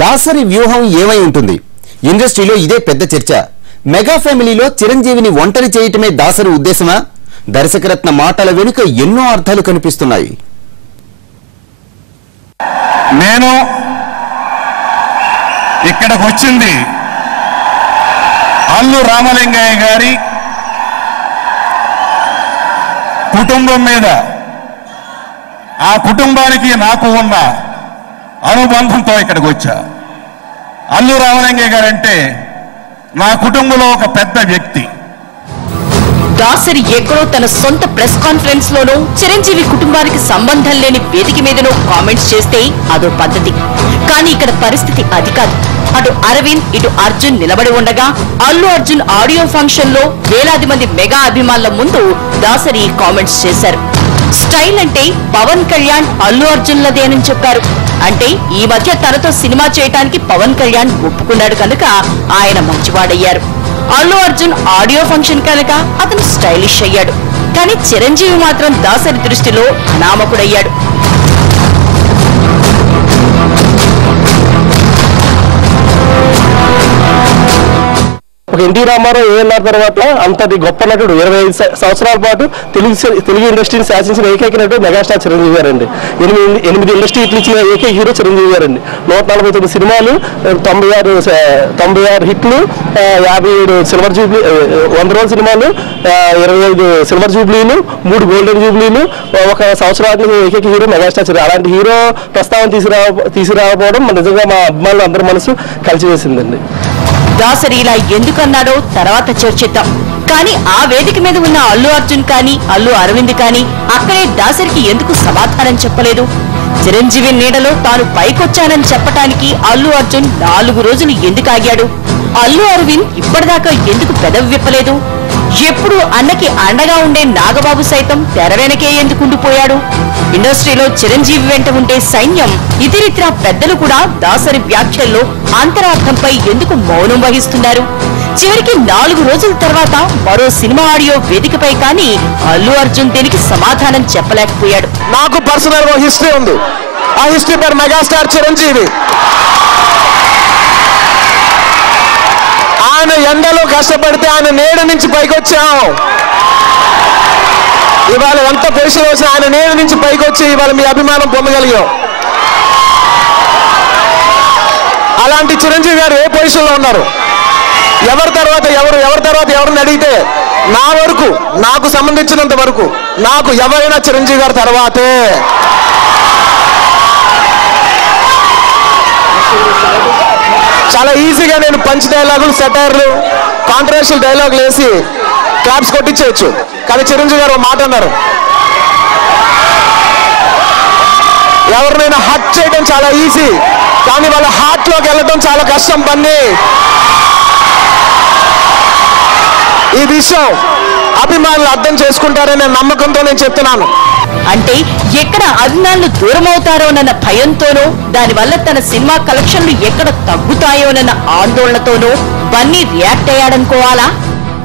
దాసరి వ్యూహం ఏమై ఉంటుంది? ఇండస్ట్రీలో ఇదే పెద్ద చర్చ. మెగా ఫ్యామిలీలో చిరంజీవిని ఒంటరి చేయటమే దాసరి ఉద్దేశమా? దర్శకరత్న మాటల వెనుక ఎన్నో అర్థాలు కనిపిస్తున్నాయి. నేను ఇక్కడికి వచ్చింది అల్లు రామలింగయ్య గారి కుటుంబం మీద, ఆ కుటుంబానికి నాకు ఉన్న అనుబంధంతో ఇక్కడికి వచ్చా. అల్లు రామలింగయ్య గారు అంటే నా కుటుంబంలో ఒక పెద్ద వ్యక్తి. దాసరి ఎక్కడో తన సొంత ప్రెస్ కాన్ఫరెన్స్ లోనూ చిరంజీవి కుటుంబానికి సంబంధం లేని వేదిక మీదనో కామెంట్స్ చేస్తే అదో పద్ధతి. కానీ ఇక్కడ పరిస్థితి అది కాదు. అటు అరవింద్ ఇటు అర్జున్ నిలబడి ఉండగా అల్లు అర్జున్ ఆడియో ఫంక్షన్ లో వేలాది మంది మెగా అభిమానుల ముందు దాసరి కామెంట్స్ చేశారు. స్టైల్ అంటే పవన్ కళ్యాణ్ అల్లు అర్జున్లదే అని చెప్పారు. అంటే ఈ మధ్య తనతో సినిమా చేయడానికి పవన్ కళ్యాణ్ ఒప్పుకున్నాడు కనుక ఆయన మంచివాడయ్యారు. అల్లు అర్జున్ ఆడియో ఫంక్షన్ కనుక అతను స్టైలిష్ అయ్యాడు. కానీ చిరంజీవి మాత్రం దాసరి దృష్టిలో అనామకుడయ్యాడు. ఒక ఎన్టీ రామారావు ఏఎన్ఆర్ తర్వాత అంతటి గొప్ప నటుడు 25 సంవత్సరాల పాటు తెలుగు ఇండస్ట్రీని శాసించిన ఏకైక నటుడు మెగాస్టార్ చిరంజీవి గారండి. 8 ఇండస్ట్రీ హిట్లు ఇచ్చిన ఏకైక హీరో చిరంజీవి గారండి. 149 సినిమాలు, 96 హిట్లు, 57 సిల్వర్ జూబ్లీ, 100 రోజుల సినిమాలు, 25 సిల్వర్ జూబ్లీలు, 3 గోల్డెన్ జూబ్లీలు, ఒక సంవత్సరానికి ఏకైక హీరో మెగాస్టార్ చిరంజీవి. అలాంటి హీరో ప్రస్తావన తీసుకురాకపోవడం నిజంగా మా అభిమానులు అందరి మనసు కలిసివేసిందండి. దాసరి ఇలా ఎందుకన్నాడో తర్వాత చర్చిద్దాం. కానీ ఆ వేదిక మీద ఉన్న అల్లు అర్జున్ కానీ అల్లు అరవింద్ కానీ అక్కడే దాసరికి ఎందుకు సమాధానం చెప్పలేదు? చిరంజీవి నీడలో తాను పైకొచ్చానని చెప్పటానికి అల్లు అర్జున్ 4 రోజులు ఎందుకు ఆగాడు? అల్లు అరవింద్ ఇప్పటిదాకా ఎందుకు పెదవి విప్పలేదు? ఎప్పుడు అన్నకి అండగా ఉండే నాగబాబు సైతం తెర వెనకే ఎందుకు ఉండిపోయాడు? ఇండస్ట్రీలో చిరంజీవి వెంట ఉండే సైన్యం, ఇతరితర పెద్దలు కూడా దాసరి వ్యాఖ్యల్లో అంతరార్థంపై ఎందుకు మౌనం వహిస్తున్నారు? చివరికి 4 రోజుల తర్వాత మరో సినిమా ఆడియో వేదికపై కానీ అల్లు అర్జున్ దీనికి సమాధానం చెప్పలేకపోయాడు. నాకు పర్సనల్ గా హిస్టరీ ఉంది. ఆ హిస్టరీ పేరు మెగాస్టార్ చిరంజీవి. ఆయన ఎండలో కష్టపడితే ఆయన నీడ నుంచి పైకి వచ్చాం. ఇవాళ ఎంత పొజిషన్ వచ్చినా ఆయన నీడ నుంచి పైకి వచ్చి ఇవాళ మీ అభిమానం పొందగలిగాం. అలాంటి చిరంజీవి గారు ఏ పొజిషన్ లో ఉన్నారు? ఎవరి తర్వాత ఎవరిని అడిగితే నా వరకు, నాకు సంబంధించినంత వరకు నాకు ఎవరైనా చిరంజీవి గారి తర్వాతే. చాలా ఈజీగా నేను పంచ్ డైలాగులు, సెటైర్లు, కాంట్రవర్షియల్ డైలాగులు వేసి క్లాప్స్ కొట్టించవచ్చు. కానీ చిరంజీవి గారు మాట అన్నారు, ఎవరినైనా హర్ట్ చేయడం చాలా ఈజీ, కానీ వాళ్ళ హార్ట్ లోకి వెళ్ళడం చాలా కష్టం పని. ఈ విషయం అభిమానులు అర్థం చేసుకుంటారనే నమ్మకంతో నేను చెప్తున్నాను. అంటే ఎక్కడ అభిమానులు దూరమవుతారోనన్న భయంతోనో, దానివల్ల తన సినిమా కలెక్షన్లు ఎక్కడ తగ్గుతాయోనన్న ఆందోళనతోనో బన్నీ రియాక్ట్ అయ్యాడనుకోవాలా?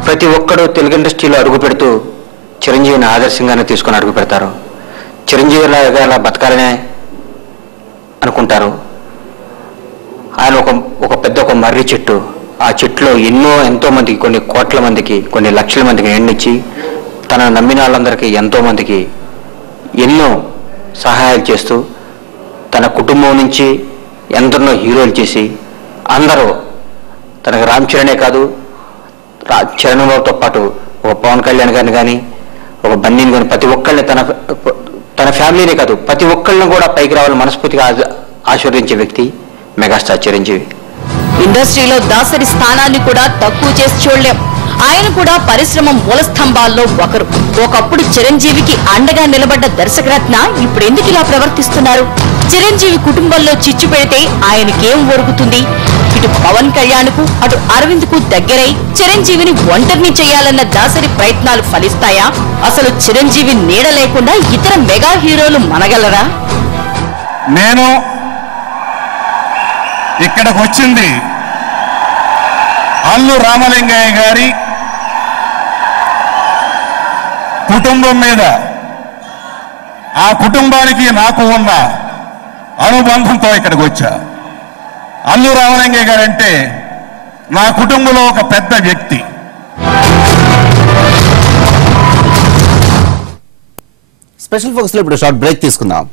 ప్రతి ఒక్కరూ తెలుగు ఇండస్ట్రీలో అడుగు పెడుతూ చిరంజీవిని ఆదర్శంగానే తీసుకుని అడుగు పెడతారు. చిరంజీవి అలా బతకాలనే అనుకుంటారు. ఆయన ఒక పెద్ద మర్రి చెట్టు. ఆ చెట్టులో ఎంతో మందికి, కొన్ని కోట్ల మందికి, కొన్ని లక్షల మందికి ఎండిచ్చి తన నమ్మిన వాళ్ళందరికీ ఎంతో మందికి ఎన్నో సహాయాలు చేస్తూ తన కుటుంబం నుంచి ఎందరినో హీరోలు చేసి అందరూ తనకు రామ్ చరణే కాదు, చరణ్ బాబుతో పాటు ఒక పవన్ కళ్యాణ్ గారిని కానీ, ఒక బన్నీని కానీ, ప్రతి ఒక్కళ్ళని తన ఫ్యామిలీనే కాదు ప్రతి ఒక్కళ్ళని కూడా పైకి రావాలని మనస్ఫూర్తిగా ఆశీర్వదించే వ్యక్తి మెగాస్టార్ చిరంజీవి. ఇండస్ట్రీలో దాసరి స్థానాన్ని కూడా తక్కువ చేసి చూడలేం. ఆయన కూడా పరిశ్రమ మూలస్తంభాల్లో ఒకరు. ఒకప్పుడు చిరంజీవికి అండగా నిలబడ్డ దర్శకరత్న ఇప్పుడు ఎందుకు ఇలా ప్రవర్తిస్తున్నారు? చిరంజీవి కుటుంబంలో చిచ్చు పెడితే ఆయనకేం ఒరుగుతుంది? ఇటు పవన్ కళ్యాణ్ కు అటు అరవింద్ కు దగ్గరై చిరంజీవిని ఒంటరిని చేయాలన్న దాసరి ప్రయత్నాలు ఫలిస్తాయా? అసలు చిరంజీవి నీడ లేకుండా ఇతర మెగా హీరోలు మనగలరా? నేను ఇక్కడికి వచ్చింది అల్లు రామలింగయ్య గారి కుటుంబం మీద, ఆ కుటుంబానికి నాకు ఉన్న అనుబంధంతో ఇక్కడికి వచ్చా. అల్లు రామలింగయ్య గారు అంటే నా కుటుంబంలో ఒక పెద్ద వ్యక్తి. స్పెషల్ ఫోకస్ లో ఇప్పుడు షార్ట్ బ్రేక్ తీసుకుందాం.